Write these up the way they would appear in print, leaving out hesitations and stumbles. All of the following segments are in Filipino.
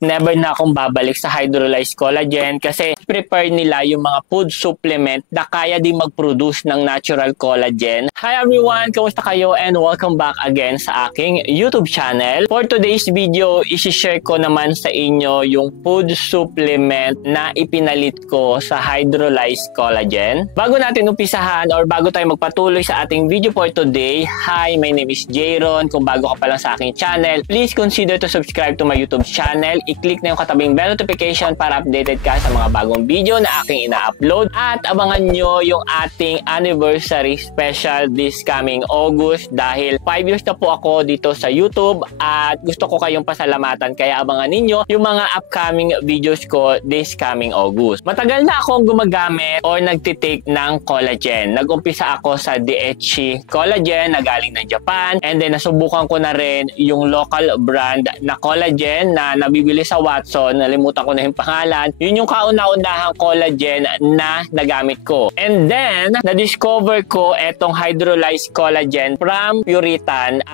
never na akong babalik sa hydrolyzed collagen kasi prepare nila yung mga food supplement na kaya din mag-produce ng natural collagen. Hi everyone! Kamusta kayo? And welcome back again sa aking YouTube channel. For today's video, isi-share ko naman sa inyo yung food supplement na ipinalit ko sa hydrolyzed collagen. Bago natin umpisahan or bago tayo magpatuloy sa ating video for today, hi, my name is Jayron. Kung bago ka pa lang sa aking channel, please consider to subscribe to my YouTube channel. I-click na yung katabing bell notification para updated ka sa mga bagong video na aking ina-upload. At abangan nyo yung ating anniversary special this coming August dahil 5 years na po ako dito sa YouTube at gusto ko kayong pasalamatan kaya abangan ninyo yung mga upcoming videos ko this coming August. Matagal na akong gumagamit or nagtitake ng collagen. Nag-umpisa ako sa DHC collagen na galing ng Japan and then nasubukan ko na rin yung local brand na collagen na nabibili sa Watson. Nalimutan ko na yung pangalan. Yun yung kauna-unahang collagen na nagamit ko. And then, na-discover ko etong hydrolyzed collagen from Puritan.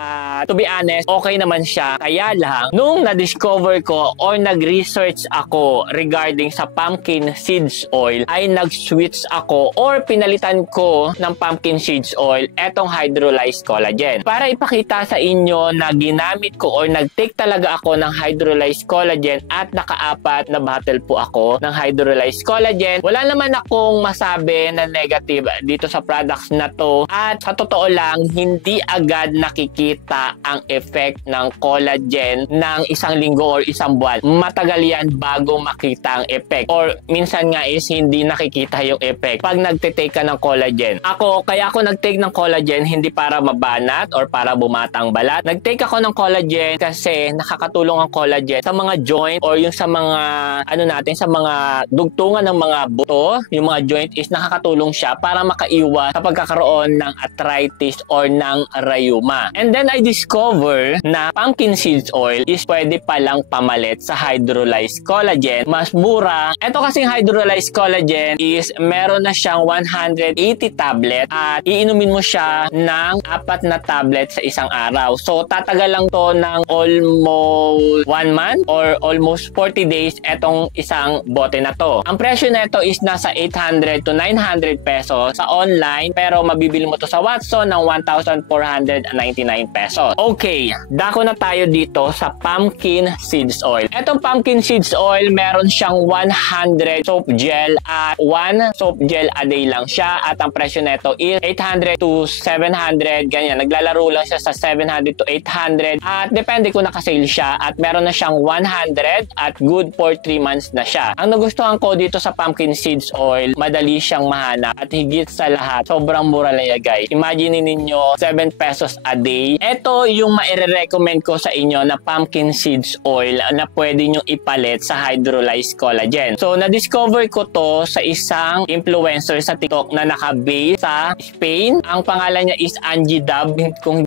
To be honest, okay naman siya. Kaya lang, nung na-discover ko or nag-research ako regarding sa pumpkin seeds oil, ay nag-switch ako or pinalitan ko ng pumpkin seeds oil etong hydrolyzed collagen. Para ipakita sa inyo na ginamit ko or nag-take talaga ako ng hydrolyzed collagen at naka-apat na bottle po ako ng hydrolyzed collagen. Wala naman akong masabi na negative dito sa products na to at sa totoo lang hindi agad nakikita ang effect ng collagen ng isang linggo or isang buwan. Matagal yan bago makita ang effect or minsan nga is hindi nakikita yung effect pag nagtitake ka ng collagen. Kaya ako nagtake ng collagen hindi para mabanat or para bumatang balat. Nagtake ako ng collagen kasi nakakatulong ang collagen sa mga joint or yung sa mga sa mga dugtungan ng mga buto, yung mga joint is nakakatulong siya para makaiwas sa pagkakaroon ng arthritis or ng rheuma. And then I discover na pumpkin seeds oil is pwede palang pamalit sa hydrolyzed collagen. Mas mura. Ito kasing hydrolyzed collagen is meron na siyang 180 tablet at iinumin mo siya ng 4 na tablet sa isang araw. So tatagal lang to ng almost 1 month or almost 40 days etong isang bote na to. Ang presyo nito is nasa 800 to 900 pesos sa online pero mabibili mo to sa Watson ng 1,499 pesos. Okay, dako na tayo dito sa pumpkin seeds oil. Etong pumpkin seeds oil meron siyang 100 soap gel at 1 soap gel a day lang siya at ang presyo nito is 800 to 700 ganyan. Naglalaro lang siya sa 700 to 800 at depende kung nakasale siya at meron na siyang 100 at good for 3 months na siya. Ang nagustuhan ko dito sa pumpkin seeds oil, madali siyang mahanap at higit sa lahat, sobrang mura lang yan guys. Imagine ninyo 7 pesos a day. Ito yung maire-recommend ko sa inyo na pumpkin seeds oil na pwede nyo ipalit sa hydrolyzed collagen. So na-discover ko to sa isang influencer sa TikTok na naka-base sa Spain. Ang pangalan niya is Angie Dab. Kung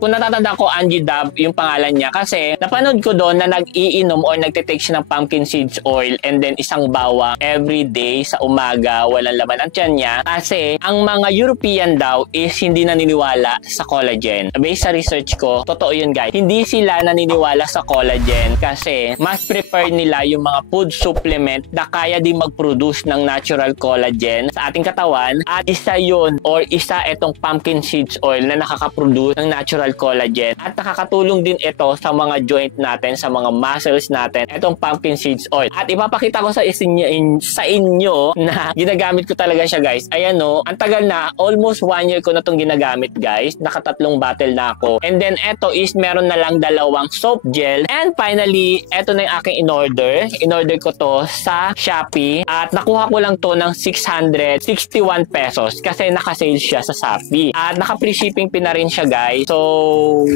natatanda ko Angie Dab yung pangalan niya kasi napanood ko doon na nag-iinom or nagtitake siya ng pumpkin seeds oil and then isang bawang every day sa umaga, walang laman ang tiyan niya kasi ang mga European daw is hindi naniniwala sa collagen. Based sa research ko, totoo yun guys. Hindi sila naniniwala sa collagen kasi mas prefer nila yung mga food supplement na kaya din mag-produce ng natural collagen sa ating katawan at isa yun or isa itong pumpkin seeds oil na nakaka-produce ng natural collagen at nakakatulong din ito sa mga joint natin, sa mga muscles natin, itong pumpkin seeds oil. At ipapakita ko sa inyo na ginagamit ko talaga siya guys. Ayan o, ang tagal na, almost 1 year ko na itong ginagamit guys. Naka3 bottle na ako. And then eto is meron na lang 2 soap gel. And finally, eto na yung aking in-order. In-order ko to sa Shopee at nakuha ko lang to ng 661 pesos kasi nakasale siya sa Shopee. At naka-free shipping pin na rin siya guys. So,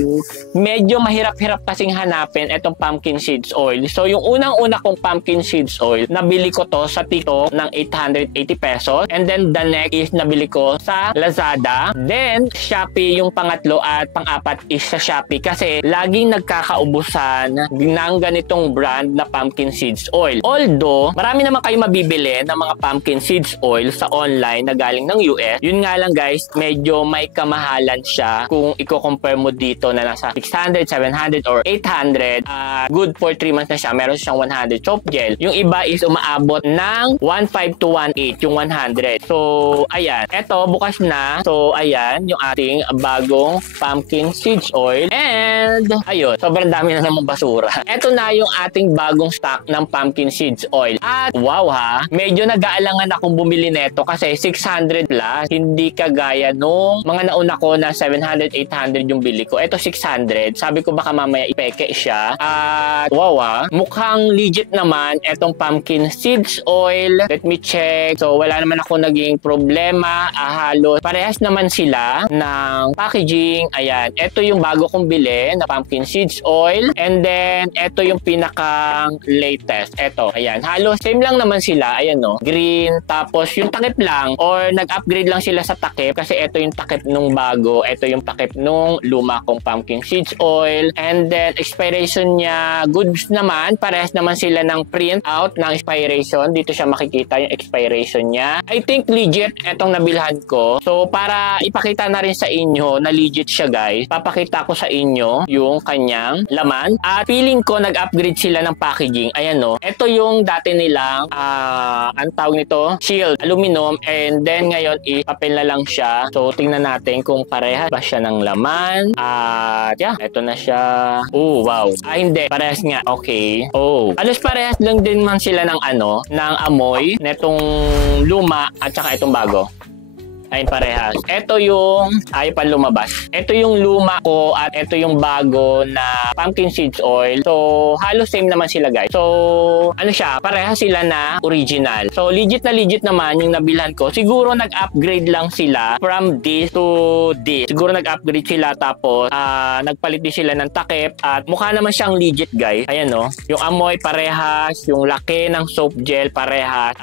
medyo mahirap-hirap kasing hanapin itong pumpkin seeds oil. So, yung unang-una kong pumpkin seeds oil, nabili ko to sa TikTok ng 880 pesos. And then the next is nabili ko sa Lazada. Then, Shopee yung pangatlo at pang-apat is sa Shopee kasi laging nagkakaubusan ng ganitong brand na pumpkin seeds oil. Although, marami naman kayo mabibili ng mga pumpkin seeds oil sa online na galing ng US. Yun nga lang guys, medyo may kamahalan siya kung i-compare mo dito na nasa 600, 700 or 800. Good for before 3 months na siya, meron siyang 100 soap gel. Yung iba is umaabot ng 1.5 to 1.8 yung 100. So, ayan. Ito, bukas na. So, ayan, yung ating bagong pumpkin seeds oil. And, ayun, sobrang dami na namang basura. Ito na yung ating bagong stock ng pumpkin seeds oil. At, wow ha, medyo nag-aalangan akong bumili neto kasi 600 plus. Hindi kagaya nung mga nauna ko na 700, 800 yung bili ko. Ito 600. Sabi ko baka mamaya ipeke siya. At, wow ha, mukhang legit naman etong pumpkin seeds oil. Let me check. So, wala naman ako naging problema. Halos parehas naman sila ng packaging. Ayan. Ito yung bago kong bili na pumpkin seeds oil. And then, ito yung pinakang latest. Ito. Ayan. Halos same lang naman sila. Ayan no. Green. Tapos yung takip lang or nag-upgrade lang sila sa takip kasi ito yung takip nung bago. Ito yung takip nung luma kong pumpkin seeds oil. And then, expiration niya, goods naman. Parehas naman sila ng print out ng expiration. Dito siya makikita yung expiration niya. I think legit etong nabilhan ko. So, para ipakita na rin sa inyo na legit siya guys, papakita ko sa inyo yung kanyang laman. At feeling ko nag-upgrade sila ng packaging. Ayan no. Ito yung dati nilang, ang tawag nito, shield, aluminum. And then ngayon, papel na lang siya. So, tingnan natin kung parehas ba siya ng laman. At yeah, ito na siya. Oh, wow. Hindi. Parehas nga. Okay. Oh. Alos parehas lang din man sila ng ng amoy netong luma at saka itong bago. Ayun parehas. Ito yung ayaw pa lumabas. Ito yung luma ko at ito yung bago na pumpkin seeds oil. So, halos same naman sila guys. So, ano siya? Parehas sila na original. So, legit na legit naman yung nabilhan ko. Siguro nag-upgrade lang sila from this to this. Siguro nag-upgrade sila tapos nagpalit din sila ng takip at mukha naman siyang legit guys. Ayan no. Yung amoy parehas, yung laki ng soap gel parehas.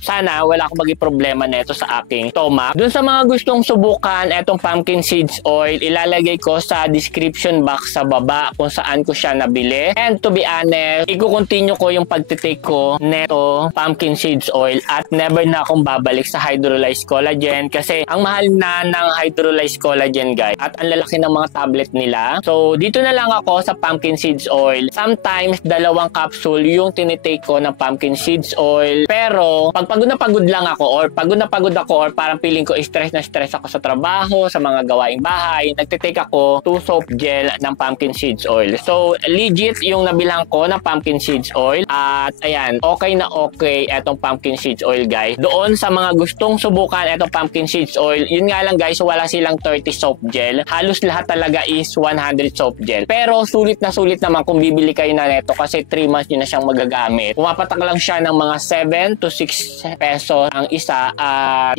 Sana wala akong maging problema nito sa aking stomach. Doon sa mga gustong subukan etong pumpkin seeds oil, ilalagay ko sa description box sa baba kung saan ko siya nabili. And to be honest, i-continue ko yung pagtitake ko neto pumpkin seeds oil at never na akong babalik sa hydrolyzed collagen kasi ang mahal na ng hydrolyzed collagen guys at ang lalaki ng mga tablet nila. So, dito na lang ako sa pumpkin seeds oil. Sometimes, 2 capsule yung tinitake ko ng pumpkin seeds oil. Pero, pag pagod na pagod lang ako or pagod na pagod ako or parang feeling ko stress na stress ako sa trabaho, sa mga gawaing bahay, nagtitake ako 2 soap gel ng pumpkin seeds oil. So, legit yung nabilang ko ng pumpkin seeds oil. At, ayan, okay na okay etong pumpkin seeds oil, guys. Doon sa mga gustong subukan etong pumpkin seeds oil, yun nga lang, guys, wala silang 30 soap gel. Halos lahat talaga is 100 soap gel. Pero, sulit na sulit naman kung bibili kayo na neto kasi 3 months nyo na siyang magagamit. Pumapatak lang siya ng mga 7 to 6 pesos ang isa.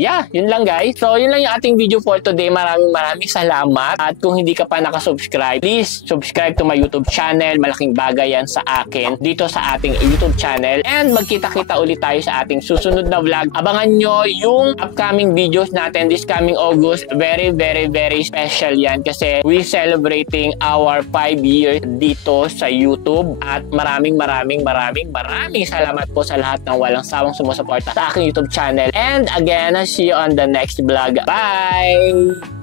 Yeah, yun lang guys. So, yun lang yung ating video for today. Maraming salamat. At kung hindi ka pa nakasubscribe, please subscribe to my YouTube channel. Malaking bagay yan sa akin dito sa ating YouTube channel. And magkita-kita ulit tayo sa ating susunod na vlog. Abangan nyo yung upcoming videos natin this coming August. Very, very, very special yan kasi we celebrating our 5 years dito sa YouTube. At maraming salamat po sa lahat ng walang sawang sumusuporta sa aking YouTube channel. And again, see you on the next vlog. Bye!